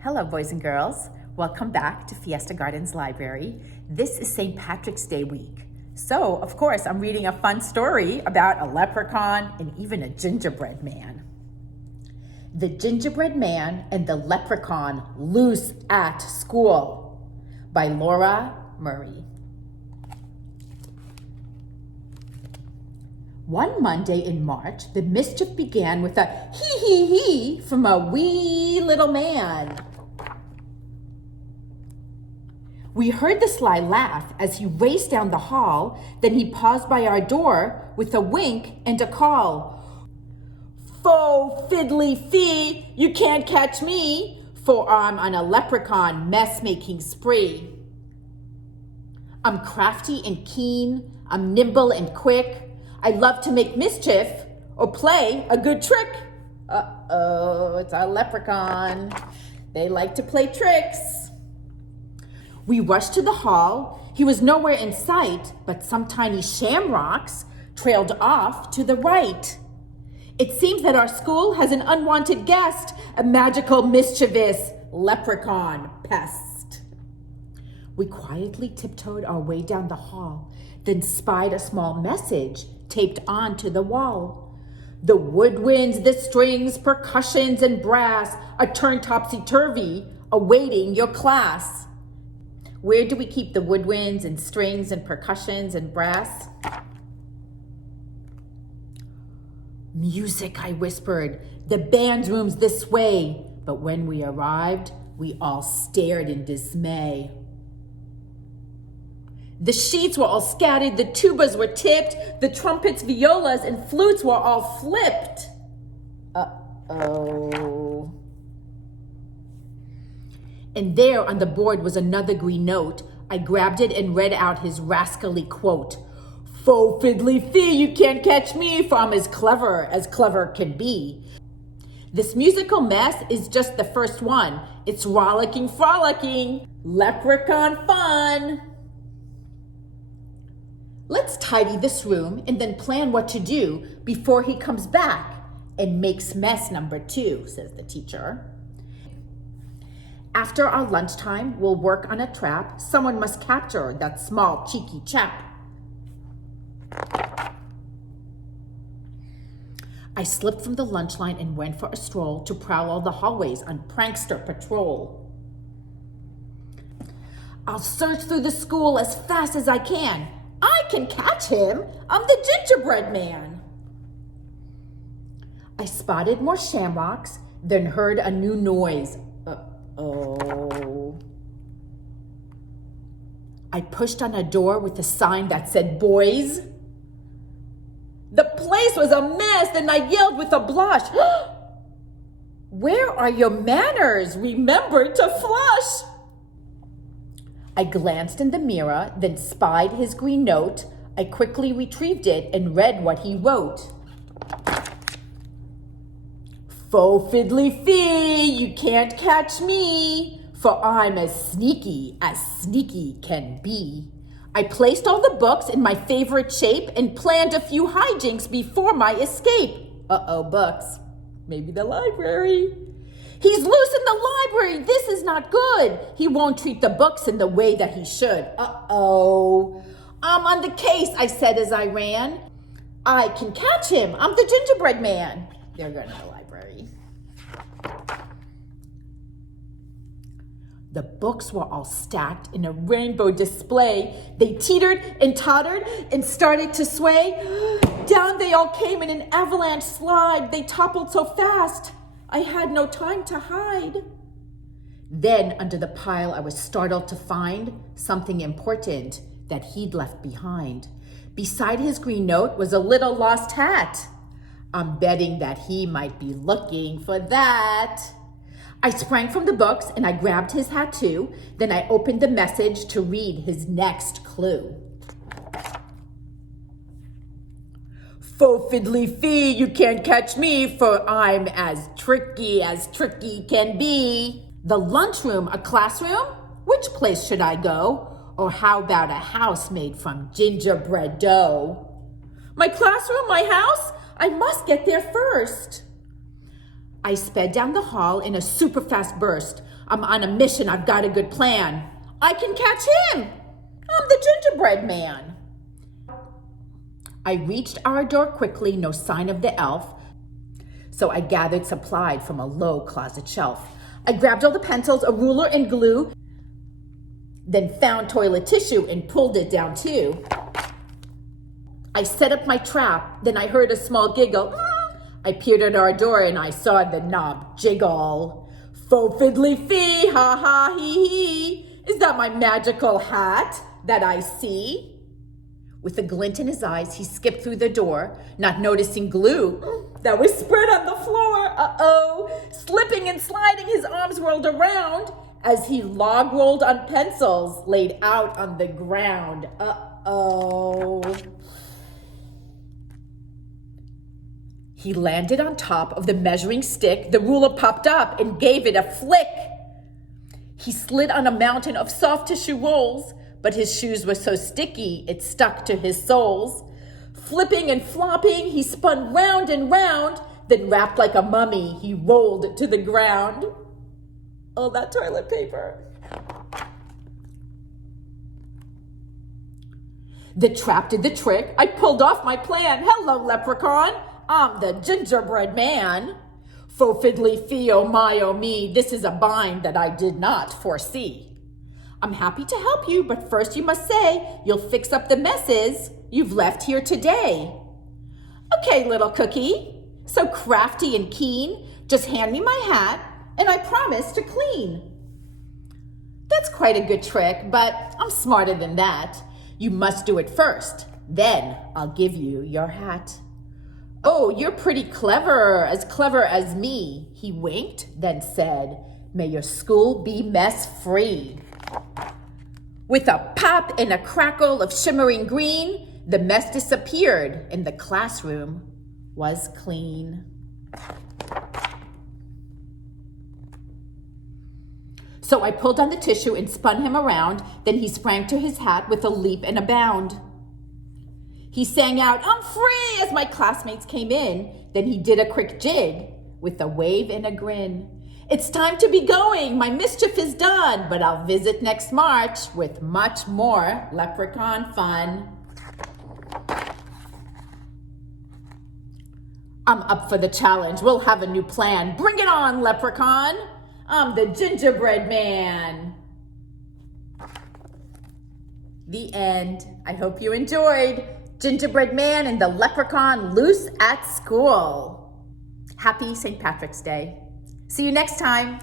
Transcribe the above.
Hello, boys and girls. Welcome back to Fiesta Gardens Library. This is St. Patrick's Day week. So, of course, I'm reading a fun story about a leprechaun and even a gingerbread man. The Gingerbread Man and the Leprechaun Loose at School by Laura Murray. One Monday in March, the mischief began with a hee from a wee little man. We heard the sly laugh as he raced down the hall. Then he paused by our door with a wink and a call. Faux fiddly fee, you can't catch me, for I'm on a leprechaun mess-making spree. I'm crafty and keen, I'm nimble and quick. I love to make mischief or play a good trick. Uh-oh, it's a leprechaun. They like to play tricks. We rushed to the hall. He was nowhere in sight, but some tiny shamrocks trailed off to the right. It seems that our school has an unwanted guest, a magical, mischievous leprechaun pest. We quietly tiptoed our way down the hall, then spied a small message taped onto the wall. The woodwinds, the strings, percussions, and brass are turned topsy-turvy, awaiting your class. Where do we keep the woodwinds and strings and percussions and brass? Music, I whispered. The band room's this way. But when we arrived, we all stared in dismay. The sheets were all scattered, the tubas were tipped, the trumpets, violas, and flutes were all flipped. Uh-oh. And there on the board was another green note. I grabbed it and read out his rascally quote. Faux fiddly fee, you can't catch me, for I'm as clever can be. This musical mess is just the first one. It's rollicking, frolicking, leprechaun fun. Let's tidy this room and then plan what to do before he comes back and makes mess number 2, says the teacher. After our lunchtime, we'll work on a trap. Someone must capture that small, cheeky chap. I slipped from the lunch line and went for a stroll to prowl all the hallways on prankster patrol. I'll search through the school as fast as I can. I can catch him. I'm the gingerbread man. I spotted more shamrocks, then heard a new noise. Uh-oh. I pushed on a door with a sign that said, boys. The place was a mess, and I yelled with a blush. Where are your manners? Remember to flush. I glanced in the mirror, then spied his green note. I quickly retrieved it and read what he wrote. Faux fiddly fee, you can't catch me, for I'm as sneaky can be. I placed all the books in my favorite shape and planned a few hijinks before my escape. Uh-oh, books. Maybe the library. He's loose in the library. This is not good. He won't treat the books in the way that he should. Uh-oh. I'm on the case, I said as I ran. I can catch him. I'm the gingerbread man. They're going to the library. The books were all stacked in a rainbow display. They teetered and tottered and started to sway. Down they all came in an avalanche slide. They toppled so fast, I had no time to hide. Then under the pile, I was startled to find something important that he'd left behind. Beside his green note was a little lost hat. I'm betting that he might be looking for that. I sprang from the books and I grabbed his hat too. Then I opened the message to read his next clue. Faux fiddly fee, you can't catch me, for I'm as tricky can be. The lunchroom, a classroom? Which place should I go? Or how about a house made from gingerbread dough? My classroom, my house? I must get there first. I sped down the hall in a super fast burst. I'm on a mission. I've got a good plan. I can catch him. I'm the gingerbread man. I reached our door quickly, no sign of the elf. So I gathered supplies from a low closet shelf. I grabbed all the pencils, a ruler, and glue, then found toilet tissue and pulled it down too. I set up my trap, then I heard a small giggle. I peered at our door and I saw the knob jiggle. Faux fiddly fee, ha ha hee hee. Is that my magical hat that I see? With a glint in his eyes, he skipped through the door, not noticing glue that was spread on the floor. Uh-oh. Slipping and sliding, his arms whirled around as he log rolled on pencils laid out on the ground. Uh-oh. He landed on top of the measuring stick. The ruler popped up and gave it a flick. He slid on a mountain of soft tissue rolls, but his shoes were so sticky, it stuck to his soles. Flipping and flopping, he spun round and round, then wrapped like a mummy, he rolled to the ground. Oh, that toilet paper. The trap did the trick. I pulled off my plan. Hello, Leprechaun. I'm the gingerbread man. Faux fiddly fee, oh my, oh me, this is a bind that I did not foresee. I'm happy to help you, but first you must say you'll fix up the messes you've left here today. Okay, little cookie, so crafty and keen, just hand me my hat and I promise to clean. That's quite a good trick, but I'm smarter than that. You must do it first, then I'll give you your hat. Oh, you're pretty clever as me, he winked, then said, may your school be mess-free. With a pop and a crackle of shimmering green, the mess disappeared and the classroom was clean. So I pulled on the tissue and spun him around, then he sprang to his hat with a leap and a bound. He sang out, I'm free, as my classmates came in. Then he did a quick jig with a wave and a grin. It's time to be going, my mischief is done, but I'll visit next March with much more leprechaun fun. I'm up for the challenge, we'll have a new plan. Bring it on, Leprechaun. I'm the gingerbread man. The end. I hope you enjoyed Gingerbread Man and the Leprechaun Loose at School. Happy St. Patrick's Day. See you next time.